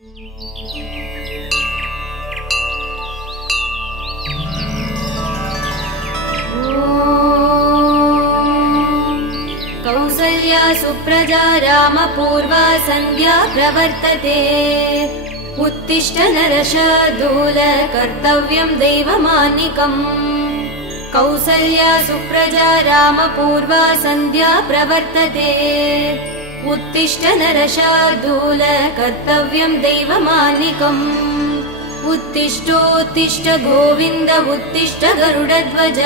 कौसल्या सुप्रजा रामपूर्वा सन्ध्या प्रवर्तते। उत्तिष्ठ नरशार्दूल कर्तव्यं दैवमान्निकम्। कौसल्या सुप्रजा रामपूर्वा सन्ध्या प्रवर्तते। उत्तिष्ठ नरशार्दूल कर्तव्यं दैवमान्निकम्। उत्तिष्ठोत्तिष्ठ गोविन्द उत्तिष्ठ गरुडध्वज।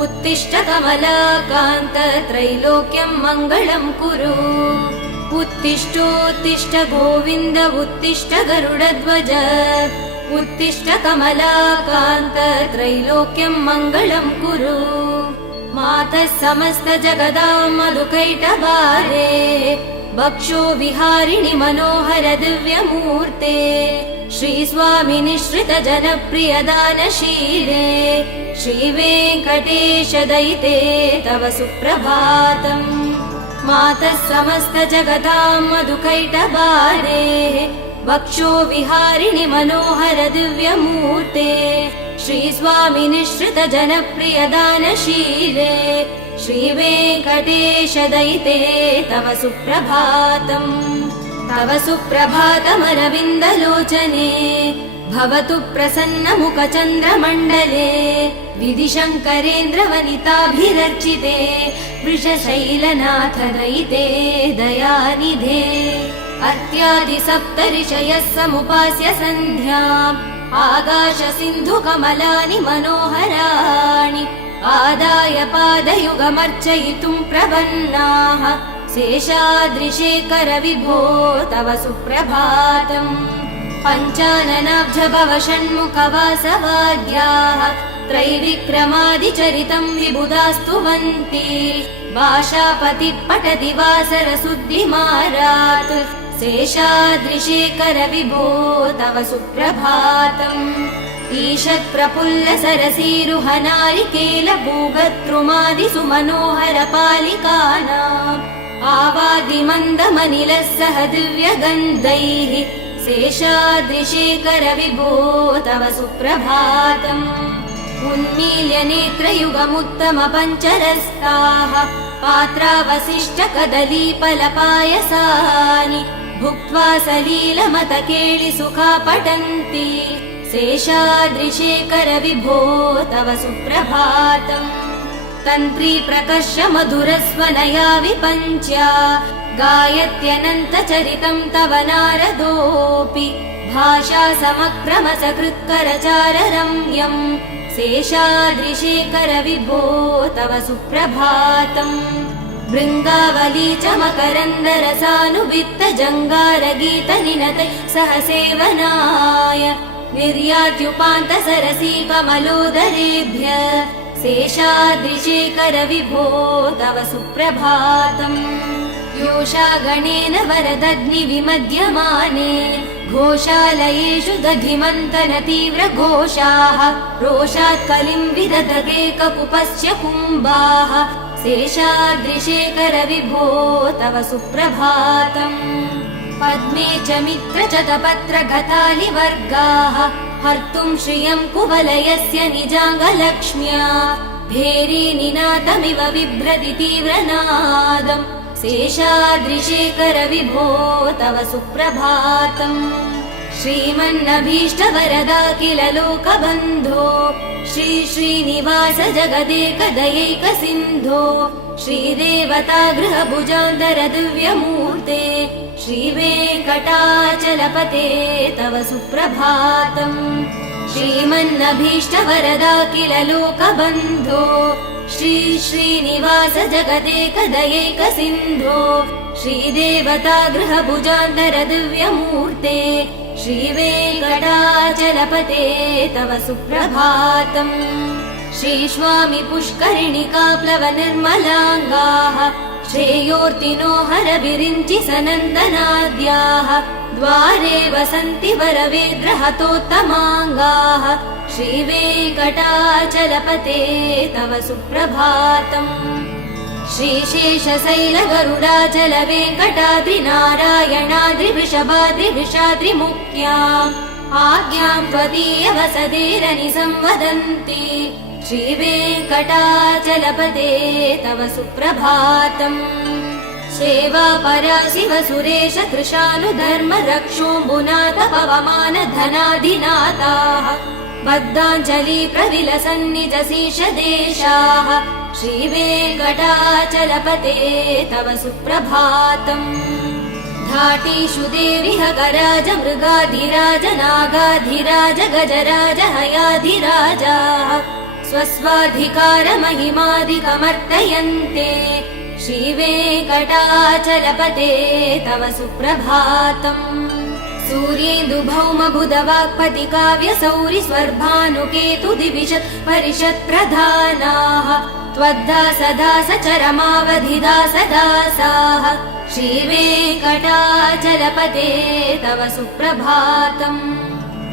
उत्तिष्ठ कमलाकान्त त्रैलोक्यं मङ्गलं कुरु। उत्तिष्ठोत्तिष्ठ गोविन्द उत्तिष्ठ गरुडध्वज। उत्तिष्ठ कमलाकान्त त्रैलोक्यं मङ्गलं कुरु। मातः समस्त जगदां मधुकैटभारे। वक्षो विहारिणि मनोहर दिव्यमूर्ते। श्रीस्वामि निःश्रित जनप्रिय दानशीले। श्रीवेङ्कटेश दयिते तव सुप्रभातम्। मातः समस्त जगदां मधुकैटभारे। वक्षो विहारिणि मनोहर दिव्यमूर्ते। श्रीस्वामि निःश्रित जनप्रिय दानशीले। श्रीवेङ्कटेश दयिते तव सुप्रभातम्। तव सुप्रभातमरविन्दलोचने। भवतु प्रसन्नमुखचन्द्रमण्डले। विधिशङ्करेन्द्र वनिताभिरर्चिते। वृषशैलनाथ दयिते दयानिधे। अर्त्यादि सप्तऋषयः समुपास्य सन्ध्याम्। आकाश सिन्धु कमलानि मनोहराणि। आदाय पादयुगमर्चयितुं प्रपन्नाः। शेषाद्रिशेखर विभो तव सुप्रभातम्। पञ्चाननाब्ज भव षण्मुख वासवाद्याः। त्रैविक्रमादिचरितं विबुधास्तुवन्ति। भाषापति पठति वासरशुद्धिमारात्। शेषाद्रिशेखर विभो तव सुप्रभातम्। ईषत् प्रफुल्ल सरसीरुह नारिकेल भूगद्रुमादि सुमनोहर पालिकानाम्। आवादिमन्दमनिलः सह दिव्यगन्धैः। शेषाद्रिशेखर विभो तव सुप्रभातम्। उन्मील्य नेत्रयुगमुत्तम पञ्चरस्ताः। पात्रावशिष्ट कदलीफलपायसानि। भुक्त्वा सलीलमत केळि सुखा पठन्ति। शेषाद्रिशेखर विभो तव सुप्रभातम्। तन्त्री प्रकर्ष मधुरस्वनया विपञ्च्या। गायत्यनन्तचरितं तव नारदोऽपि। भाषा समक्रम सकृत्करचार रम्यम्। शेषाद्रिशेखर विभो तव सुप्रभातम्। भृङ्गावली च मकरन्दरसानुवित्त जङ्गारगीत निनतै सह सेवनाय। निर्यात्युपान्त सरसी कमलोदरेभ्य। शेषाद्रिशेखर विभो तव सुप्रभातम्। योषा गणेन वरदग्नि विमध्यमाने। घोषालयेषु दधिमन्तन तीव्र घोषाः। रोषात् कलिं विदधते ककुपस्य कुम्भाः। शेषाद्रिशेखर विभो तव सुप्रभातम्। पद्मे च मित्र च तपत्र गतालिवर्गाः। हर्तुं श्रियं कुवलयस्य निजाङ्गलक्ष्म्या। भेरी निनादमिव बिभ्रति तीव्रनादम्। शेषाद्रिशेखर विभो तव सुप्रभातम्। श्रीमन्नभीष्टवरदाखिल लोकबन्धो। श्री श्रीनिवास जगदेकदयैक सिन्धो। श्रीदेवता गृहभुजान्तर दिव्यमूर्ते। श्रीवेङ्कटाचलपते तव सुप्रभातम्। श्रीमन्नभीष्टवरदाखिल लोकबन्धो। श्री श्रीनिवास जगदेकदयैक सिन्धो। श्रीदेवता गृहभुजान्तर दिव्यमूर्ते। श्रीवेङ्कटाचलपते तव सुप्रभातम्। श्रीस्वामि पुष्करिणिका प्लव निर्मलाङ्गाः। श्रेयोर्तिनो हर विरिञ्चि सनन्दनाद्याः। द्वारे वसन्ति वरवेद्रहतोत्तमाङ्गाः। श्रीवेङ्कटाचलपते तव सुप्रभातम्। श्रीशेषशैलगरुडाचल वेङ्कटाद्रिनारायणाद्रिवृषभाद्रिवृषाद्रिमुख्याम् आज्ञाम् त्वदीयवसदेरनिसंवदन्ति श्रीवेङ्कटाचलपते तव सुप्रभातम् सेवा परा शिव सुरेश कृशानुधर्म रक्षोऽम्बुनाथ पवमान धनाधिनाथाः बद्धाञ्जलि प्रविलसन्निजशीष देशाः श्रीवेङ्कटाचलपते तव सुप्रभातम् घाटीषु देविह गराज मृगाधिराज नागाधिराज गजराज हयाधिराजाः स्वस्वाधिकार महिमादिकमर्तयन्ते श्रीवेङ्कटाचलपते तव सुप्रभातम् सूर्येन्दुभौम बुधवाक्पति काव्य सौरि स्वर्भानुकेतु दिविशत् परिषत् प्रधानाः त्वद्दासदास चरमावधिदासदासाः श्रीवेङ्कटाचलपते तव सुप्रभातम्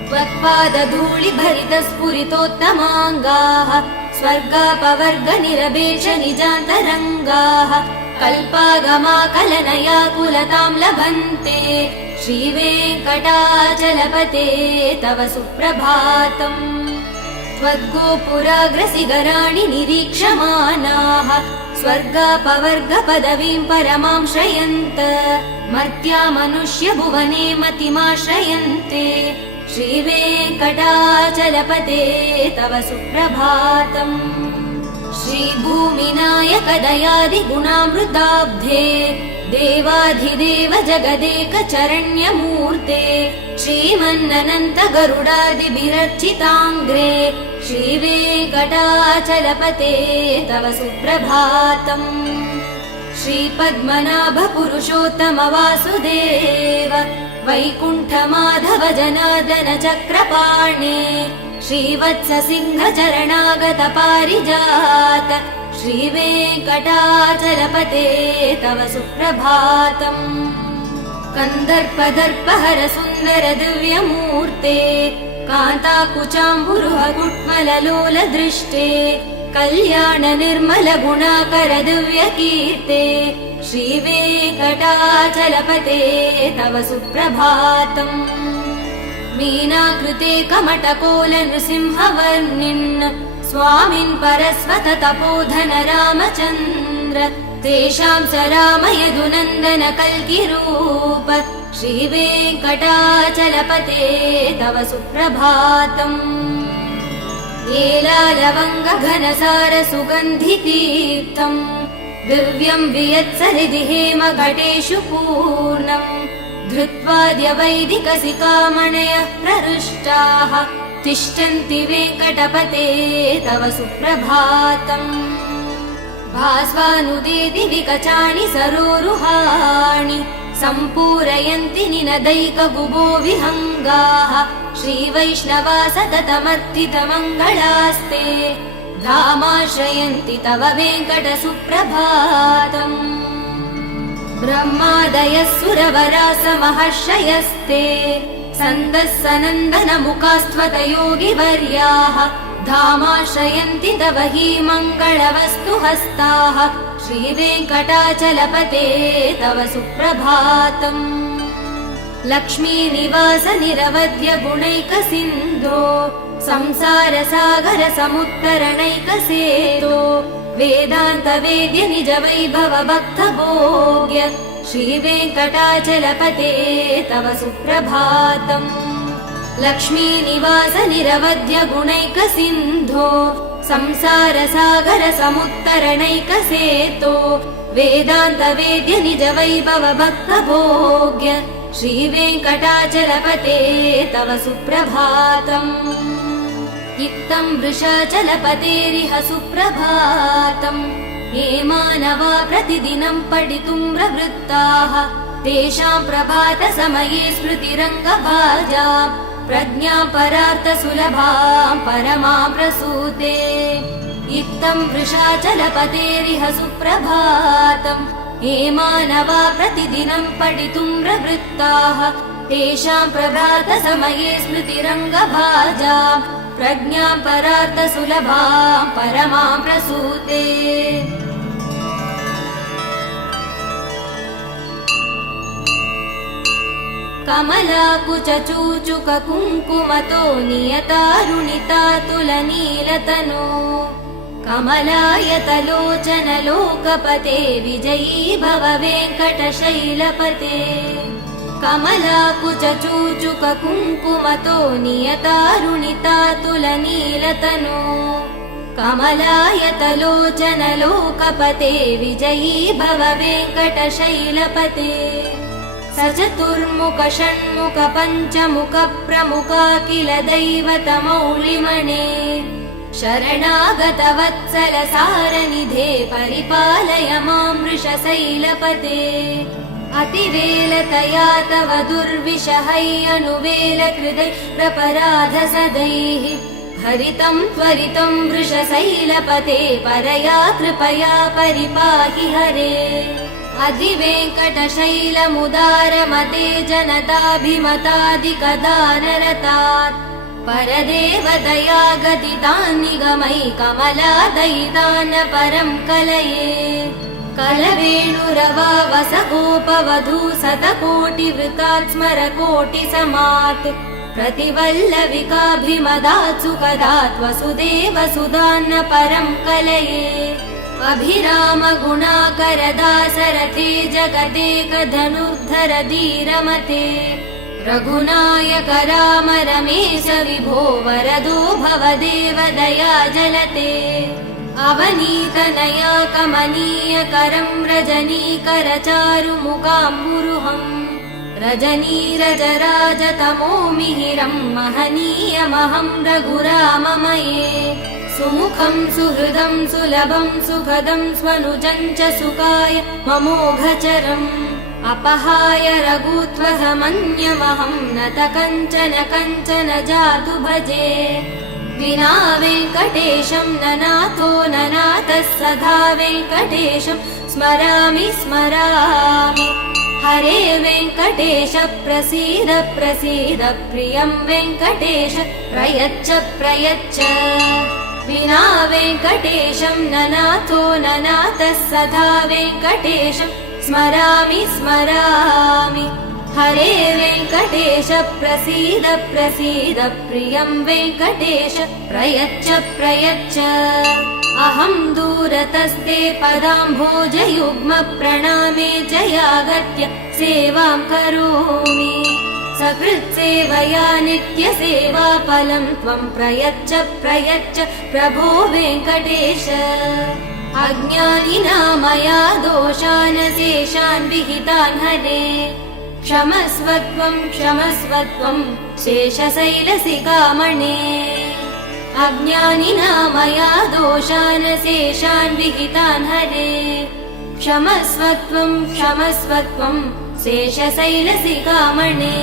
त्वत्पादधूलिभरितस्फुरितोत्तमाङ्गाः स्वर्गापवर्ग निरपेक्ष निजान्तरङ्गाः कल्पागमाकलनयाकुलताम् लभन्ते श्रीवेङ्कटाचलपते तव सुप्रभातम् त्वद्गोपुराग्रसिगराणि निरीक्षमाणाः स्वर्गापवर्ग पदवीम् परमाम् श्रयन्त मर्त्या मनुष्य भुवने मतिमाश्रयन्ते श्रीवेङ्कटाचलपते तव सुप्रभातम् श्रीभूमिनायक दयादिगुणामृताब्धे देवाधिदेव जगदेक चरण्यमूर्ते श्रीमन्ननन्त गरुडादिभिरर्चिताङ्ग्रे श्रीवेङ्कटाचलपते तव सुप्रभातम् श्रीपद्मनाभ पुरुषोत्तम वासुदेव वैकुण्ठ माधव जनार्दन चक्रपाणे श्रीवत्स सिंह चरणागत पारिजात श्रीवेङ्कटाचलपते तव सुप्रभातम् कन्दर्पदर्पहर सुन्दर दिव्यमूर्ते कान्ताकुचाम्बुरुह कुट्मललोल दृष्टे कल्याण निर्मल गुणाकर दिव्यकीर्ते श्रीवेङ्कटाचलपते तव सुप्रभातम् मीनाकृते कमटकोल नृसिंहवर्णिन् स्वामिन् परस्वत तपोधन रामचन्द्र तेषां स राम यदुनन्दन कल्किरूप श्रीवेङ्कटाचलपते तव सुप्रभातम् एलालवङ्ग घनसार सुगन्धितीर्थम् दिव्यम् वियत्सरिदि हेमघटेषु पूर्णम् धृत्वाद्य वैदिकसिकामणयः प्रहृष्टाः तिष्ठन्ति वेङ्कटपते तव सुप्रभातम् भास्वानुदेति विकचानि सरोरुहाणि सम्पूरयन्ति निनदैकगुबो विहङ्गाः श्रीवैष्णवा सततमर्थितमङ्गलास्ते धामाश्रयन्ति तव वेङ्कट सुप्रभातम् ब्रह्मादयः सुरवरास महर्षयस्ते सन्दः सनन्दन मुखास्त्वत योगिवर्याः धामाश्रयन्ति तव हि मङ्गलवस्तु हस्ताः श्रीवेङ्कटाचलपते तव सुप्रभातम् लक्ष्मीनिवास निरवध्य गुणैक सिन्धो संसार सागर समुत्तरणैक सेतो वेदान्त वेद्य निज वैभव भक्त भोग्य श्रीवेङ्कटाचलपते तव सुप्रभातम् लक्ष्मीनिवास निरवध्य गुणैक सिन्धो संसार सागर समुत्तरणैक सेतो वेदान्त वेद्य निज वैभव भक्त भोग्य श्रीवेङ्कटाचलपते तव सुप्रभातम् इत्थम् वृषाचलपतेरिह सुप्रभातम् ये मानवा प्रतिदिनम् पठितुम् प्रवृत्ताः तेषाम् प्रभात समये स्मृतिरङ्गभाजाम् प्रज्ञाम् परार्थ सुलभाम् परमाम् प्रसूते इत्थम् वृषाचलपतेरिह सुप्रभातम् ये मानवा प्रतिदिनम् पठितुम् प्रवृत्ताः तेषाम् प्रभात समये स्मृतिरङ्गभाजाम् प्रज्ञाम् परार्थ सुलभाम् परमाम् प्रसूते। कमलाकुचूचुककुङ्कुमतो नियतारुणितातुलनीलतनो कमलायतलोचन लोकपते विजयी भव वेङ्कटशैलपते कमलाकुचूचुककुङ्कुमतो नियतारुणितातुलनीलतनो कमलायतलोचन लोकपते विजयी भव वेङ्कटशैलपते स चतुर्मुख षण्मुख पञ्चमुख प्रमुखाखिल दैवतमौलिमणे शरणागत वत्सल सारनिधे परिपालय मां वृषशैलपते अतिवेलतया तव दुर्विषहैयनुवेल कृदै प्रपराध सदैः हरितं त्वरितं वृषशैलपते परया कृपया परिपाहि हरे अधिवेङ्कटशैलमुदारमते जनताभिमतादिकदानरतात् परदेवदया गदितान् निगमै कमलादयितान् परं कलये कलवेणुरवा वसगोपवधू शतकोटिवृतात् स्मरकोटिसमात् प्रतिवल्लविकाभिमदात् सुखदात् वसुदेवसुधान्न परं कलये अभिराम गुणाकर दासरथे जगदेकधनुर्धर धीरमते रघुनायक राम रमेश विभो वरदो भवदेव दया जलते अवनीतनया कमनीय करं रजनीकर चारुमुकाम्बुरुहम् रजनीरजराजतमो मिहिरं महनीयमहं रघुराममये सुमुखं सुहृदं सुलभं सुखदं स्वनुजं च सुखाय ममोघचरम् अपहाय रघुत्वहमन्यमहं नत कञ्चन कञ्चन जातु भजे विना वेङ्कटेशं ननाथो ननाथः सदा वेङ्कटेशं स्मरामि स्मरामि हरे वेङ्कटेश प्रसीद प्रसीद प्रियं वेङ्कटेश प्रयच्छ प्रयच्छ विना वेङ्कटेशं ननाथो ननाथः सदा वेङ्कटेशं स्मरामि स्मरामि हरे वेङ्कटेश प्रसीद प्रसीद प्रियं वेङ्कटेश प्रयच्छ प्रयच्छ अहं दूरतस्ते पदाम्भोजयुग्म प्रणामे जयागत्य सेवां करोमि सकृत्सेवया नित्यसेवाफलं त्वं प्रयच्छ प्रयच्छ प्रभो वेङ्कटेश अज्ञानिना मया दोषान् शेषान् विहितान् हरे क्षमस्व त्वं शेषशैलशिखामणे अज्ञानिना मया दोषान् शेषान् विहितान् हरे क्षमस्व त्वं शेषशैलशिखामणे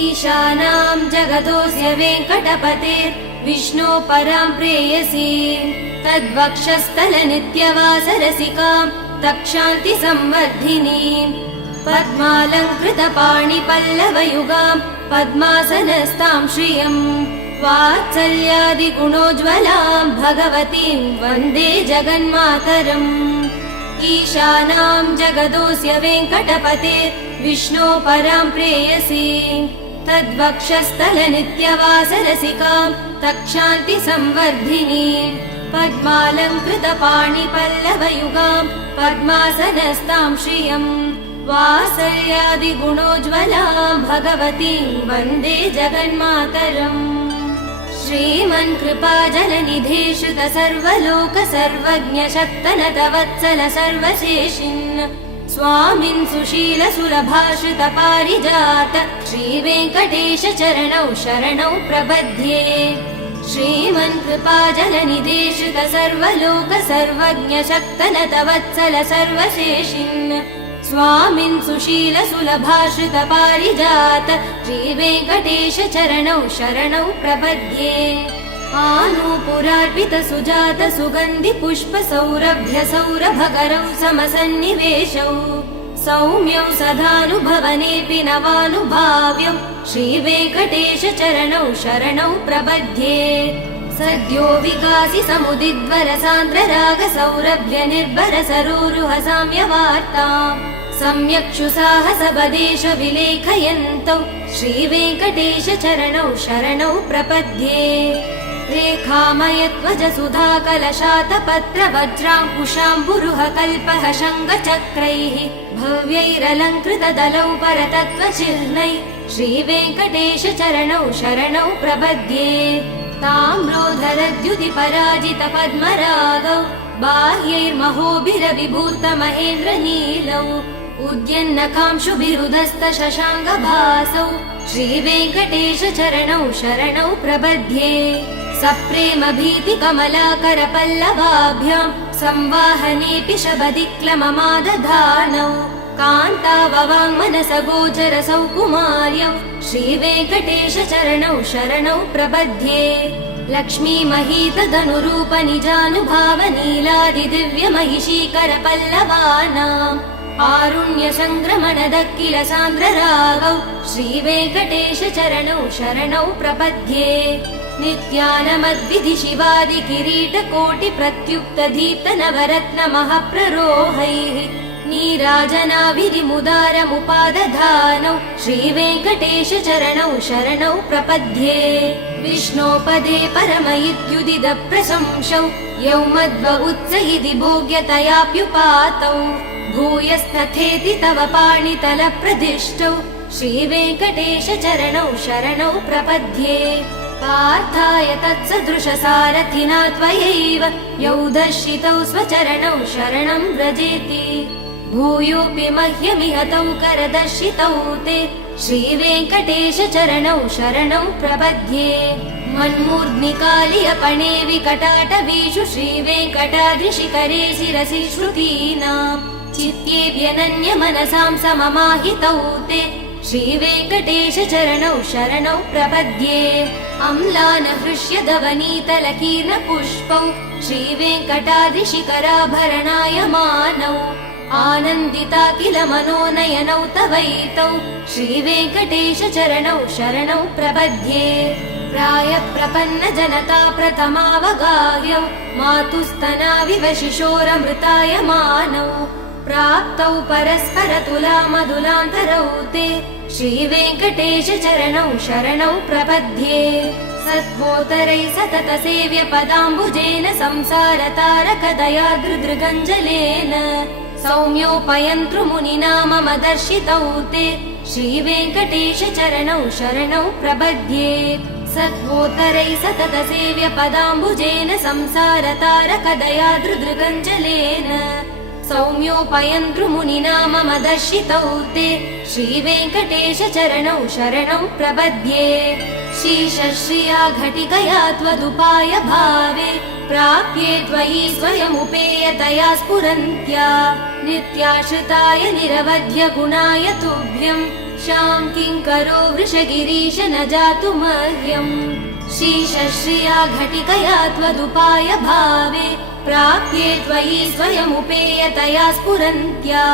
ईशानां जगतोऽस्य वेङ्कटपतेर् विष्णो परां प्रेयसी तद्वक्षस्थलनित्यवासरसिकां तक्षान्ति संवर्धिनीं पद्मालङ्कृतपाणिपल्लवयुगां पद्मासनस्तां श्रियं वात्सल्यादिगुणोज्ज्वलां भगवतीं वन्दे जगन्मातरम् ईशानां जगतोऽस्य वेङ्कटपतेर् विष्णो परां प्रेयसी तद्वक्षस्थलनित्यवासरसिकां तक्षान्ति संवर्धिनीं पद्मालङ्कृतपाणिपल्लवयुगां पद्मासनस्तां श्रियं वात्सल्यादिगुणोज्ज्वलां भगवतीं वन्दे जगन्मातरम् श्रीमन्कृपाजलनिधे श्रुत सर्वलोक सर्वज्ञ शक्तनत वत्सल सर्वशेषिन् स्वामिन् सुशील सुलभाश्रित पारिजात श्रीवेङ्कटेश चरणौ शरणौ प्रपद्ये श्रीमन्कृपाजलनिधे श्रुत सर्वलोक सर्वज्ञ शक्तनत वत्सल सर्वशेषिन् स्वामिन् सुशील सुलभाश्रित पारिजात श्रीवेङ्कटेश चरणौ शरणौ प्रपद्ये आनूपुरार्पित सुजात सुगन्धि पुष्प सौरभ्य सौरभकरौ समसन्निवेशौ सौम्यौ सदानुभवनेऽपि नवानुभाव्यौ श्रीवेङ्कटेश चरणौ शरणौ प्रपद्ये स सद्यो विकासि समुदिद्वर सान्द्र राग सौरभ्य निर्भर सरोरुह साम्यवार्ताम् सम्यक्षु साहस बदेश विलेखयन्तौ श्रीवेङ्कटेश चरणौ शरणौ प्रपद्ये रेखामयध्वज सुधा कलशातपत्र वज्राङ्कुशाम्बुरुह कल्पः शङ्खचक्रैः भव्यैरलङ्कृत दलौ परतत्त्वचिह्नैः श्रीवेङ्कटेश चरणौ शरणौ प्रपद्ये ताम्रोधरद्युति पराजित पद्मरागौ बाह्यैर्महोभिरविभूत महेन्द्र नीलौ उद्यन्नकांशुभिरुधस्त शशाङ्गभासौ श्रीवेङ्कटेश चरणौ शरणौ प्रपद्ये सप्रेम भीति कमलाकर पल्लवाभ्याम् संवाहनेऽपि शबदिक्लममादधानौ कान्ताववाङ्मनस गोचर सौकुमार्यौ श्रीवेङ्कटेश चरणौ शरणौ प्रपद्ये लक्ष्मी महीतदनुरूप निजानुभाव नीलादिदिव्य महिषीकर पल्लवानाम् आरुण्य संक्रमण दक्किल सान्द्र रागौ श्रीवेङ्कटेश चरणौ शरणौ प्रपद्ये नित्यानमद्विधि शिवादि किरीट कोटि प्रत्युक्त दीप्त नवरत्न महप्ररोहैः नीराजनाभिरिमुदारमुपादधानौ श्रीवेङ्कटेश चरणौ शरणौ प्रपद्ये विष्णोपदे परमयिद्युदिद प्रशंसौ यौ मध्व उत्सयिति भोग्यतयाप्युपातौ भूयस्तथेति तव पाणितल प्रदिष्टौ श्रीवेङ्कटेश चरणौ शरणौ प्रपद्ये पार्थाय तत्सदृश सारथिना त्वयैव यौ दर्शितौ स्वचरणौ शरणं व्रजेति भूयोऽपि मह्यमिहतौ करदर्शितौ ते श्रीवेङ्कटेश चरणौ शरणौ प्रपद्ये मन्मूर्ध्निकालियपणे विकटाटवीषु श्रीवेङ्कटाद्रिशिखरे शिरसि श्रुतीनाम् चित्तेऽप्यनन्य मनसां सममाहितौ ते श्रीवेङ्कटेश चरणौ शरणौ प्रपद्ये अम्लान हृष्यदवनीतलकीर्ण पुष्पौ श्रीवेङ्कटाद्रिशिखराभरणायमानौ आनन्दिता किल मनोनयनौ तवैतौ श्रीवेङ्कटेश चरणौ शरणौ प्रपद्ये प्रायप्रपन्न जनता प्रथमावगाह्यौ मातुस्तनाविव शिशोरमृतायमानौ प्राप्तौ परस्पर तुला मधुलान्तरौ ते श्रीवेङ्कटेश चरणौ शरणौ प्रपद्ये सत्वोत्तरैः सतत सेव्य पदाम्बुजेन संसारतारकदयादृदृगञ्जलेन सौम्योपयन्तृमुनिना मम दर्शितौ ते श्रीवेङ्कटेश चरणौ शरणौ प्रपद्ये सत्वोत्तरैः सतत सेव्य पदाम्बुजेन संसारतारकदयादृदृगञ्जलेन सौम्योपयन्तृमुनिना मम दर्शितौ ते श्रीवेङ्कटेश चरणौ शरणौ प्रपद्ये शीशश्रिया घटिकया त्वदुपाय भावे प्राप्ये त्वयि स्वयमुपेयतया स्फुरन्त्या नित्याश्रिताय निरवध्य गुणाय तुभ्यम् शां किङ्करो वृषगिरीश न जातु मह्यम् शीशश्रिया घटिकया त्वदुपाय भावे प्राप्ये त्वयि स्वयमुपेयतया स्फुरन्त्या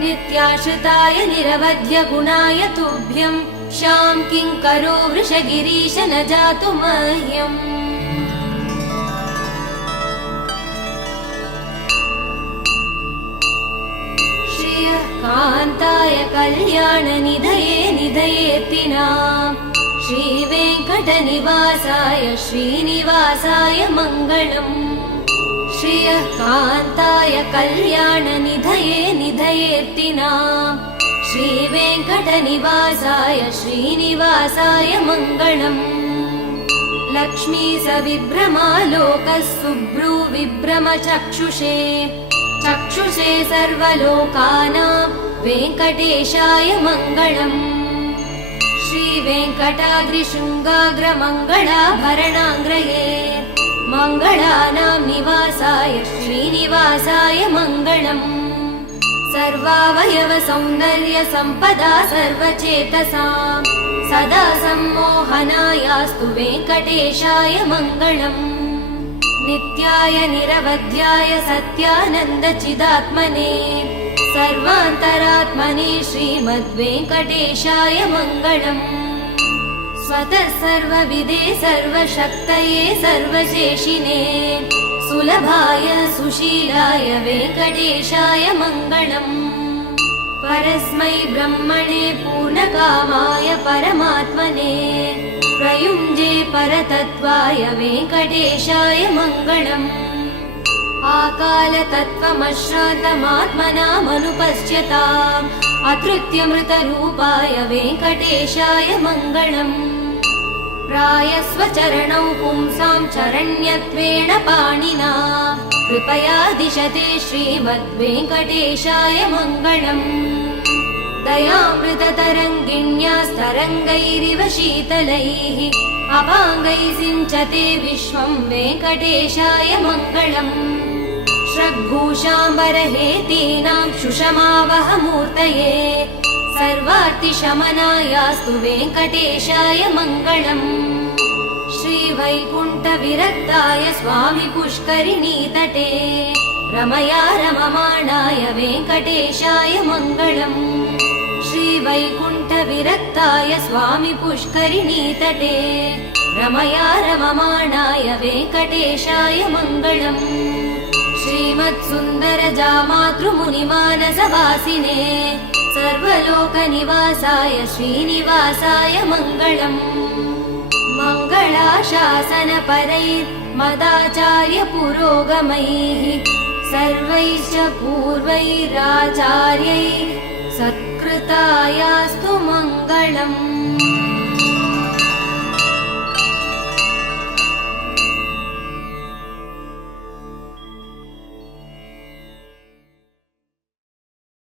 नित्याश्रिताय निरवध्य गुणाय तुभ्यम् शां किङ्करो वृषगिरीश न जातु मह्यम् श्रियः कान्ताय कल्याणनिधये निधयेत्तिनाम् श्रीवेङ्कटनिवासाय श्रीनिवासाय मङ्गलम् श्रियः कान्ताय कल्याणनिधये निधयेत्तिनाम् श्रीवेङ्कटनिवासाय श्रीनिवासाय मङ्गलम् लक्ष्मी सविभ्रमालोकः सुभ्रू विभ्रम चक्षुषे चक्षुषे सर्वलोकानां वेङ्कटेशाय मङ्गलम् श्रीवेङ्कटाद्रिशृङ्गाग्रमङ्गलाभरणाङ्ग्रये मङ्गलानां निवासाय श्रीनिवासाय मङ्गलम् सर्वावयव सौन्दर्य सम्पदा सर्वचेतसां सदा सम्मोहनायास्तु वेङ्कटेशाय मङ्गलम् नित्याय निरवध्याय सत्यानन्द चिदात्मने सर्वान्तरात्मने श्रीमद्वेङ्कटेशाय मङ्गलम् स्वतः सर्वविदे सर्वशक्तये सर्वशेषिने सुलभाय सुशीलाय वेङ्कटेशाय मङ्गलम् परस्मै ब्रह्मणे पूर्णकामाय परमात्मने प्रयुञ्जे परतत्त्वाय वेङ्कटेशाय मङ्गलम् आकालतत्त्वमश्रान्तमात्मनामनुपश्यताम् अतृत्यमृतरूपाय वेङ्कटेशाय मङ्गलम् प्रायस्वचरणौ पुंसां चरण्यत्वेन पाणिना कृपया दिशते श्रीमद्वेङ्कटेशाय मङ्गलम् दयामृततरङ्गिण्यास्तरङ्गैरिव शीतलैः अपाङ्गैः सिञ्चते विश्वं वेङ्कटेशाय मङ्गलम् श्रग्भूषाम्बरहेतीनां सुषमावहमूर्तये सर्वार्तिशमनायास्तु वेङ्कटेशाय मङ्गलम् श्रीवैकुण्ठविरक्ताय स्वामि पुष्करिणीतटे रमया रममाणाय वेङ्कटेशाय मङ्गलम् श्रीवैकुण्ठविरक्ताय स्वामि पुष्करिणीतटे रमया रममाणाय वेङ्कटेशाय मङ्गलम् श्रीमत्सुन्दरजामातृमुनिमानसवासिने सर्वलोकनिवासाय श्रीनिवासाय मङ्गलम् मङ्गलाशासनपरैर्मदाचार्यपुरोगमैः सर्वैश्च पूर्वैराचार्यैः सत्कृतायास्तु मङ्गलम्।